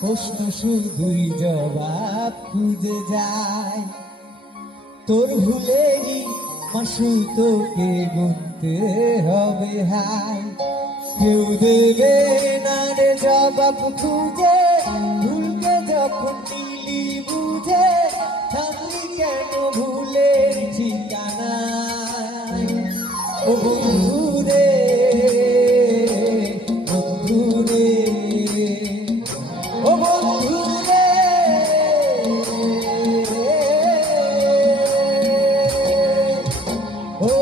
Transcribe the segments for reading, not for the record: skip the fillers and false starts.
প্রশ্ন শুধুই জবাব খুঁজে যায়। তোর ভুলেরই মাসু তোকে গুনতে হবে হায়। কেউ দেবে না রে জবাব খুঁজে, ভুলকে যখন নিলি বুঝে থাকলি কেন ভুলের ঠিকানায়। ও বন্ধু রে, বন্ধু রে, ও বন্ধু রে, ও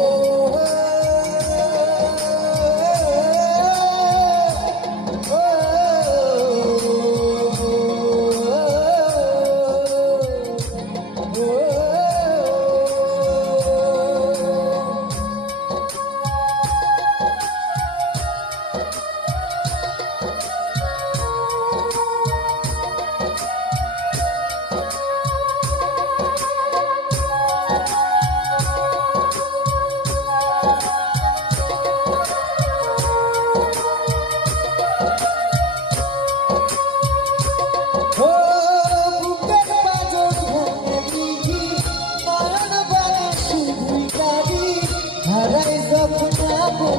হারাই যখন আপন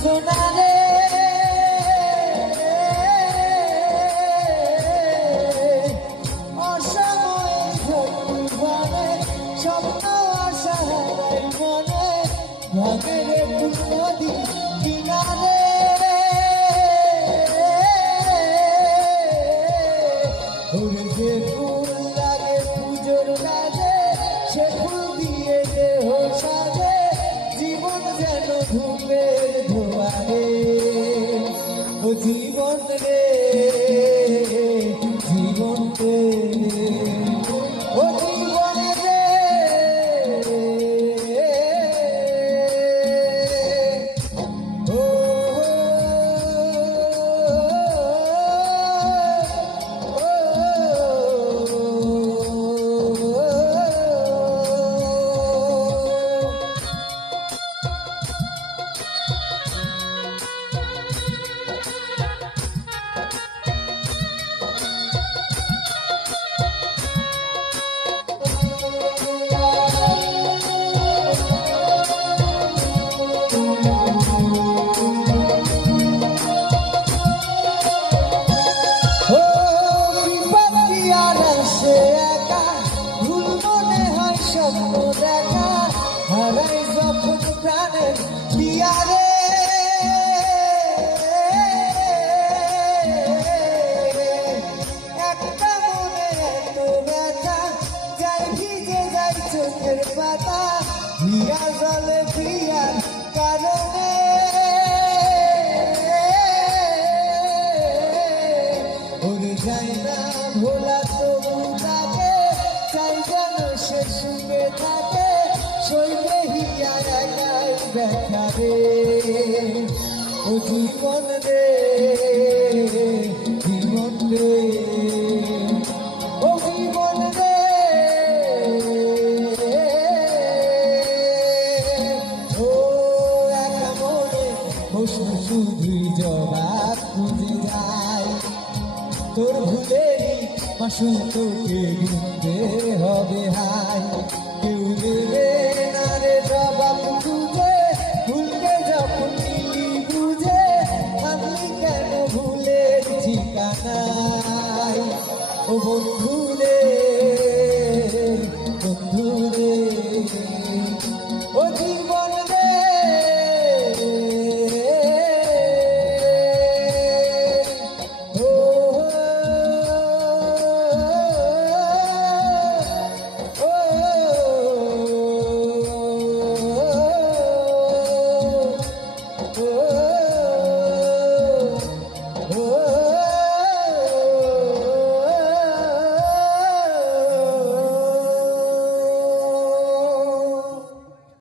সোনারে, অসময়ে ঝড় বনে স্বপ্ন আশা হারাই মনে, ভাগের নদী কিনারে। ওরে যে ফুল লাগে পুজোর কাজে, সে ফুল দিয়ে দেহ সাজে, জীবন যেন ধূপের ধোয়ারে। ও জীবন রে, জীবন রে, ও জীবন রে, ও হারাই যখন প্রাণের পিয়ারে, একটা মনে এত ব্যথা, যাই ভিজে যাই চোখের পাতা, ভিয়া জলে পিয়ার কারণে। ওরে যাই না ভোলা তবু তাকে, চাই যেন সে সুখে থাকে, শৈলে হিয়া একাই ব্যথা রে। ও জীবন রে, জীবন রে, ও জীবন রে, ও একা মনে প্রশ্ন শুধুই জবাব খুঁজে যায়। তোর ভুলেরই মাসুল তোকে গুনতে হবে হায়। কেউ দেবে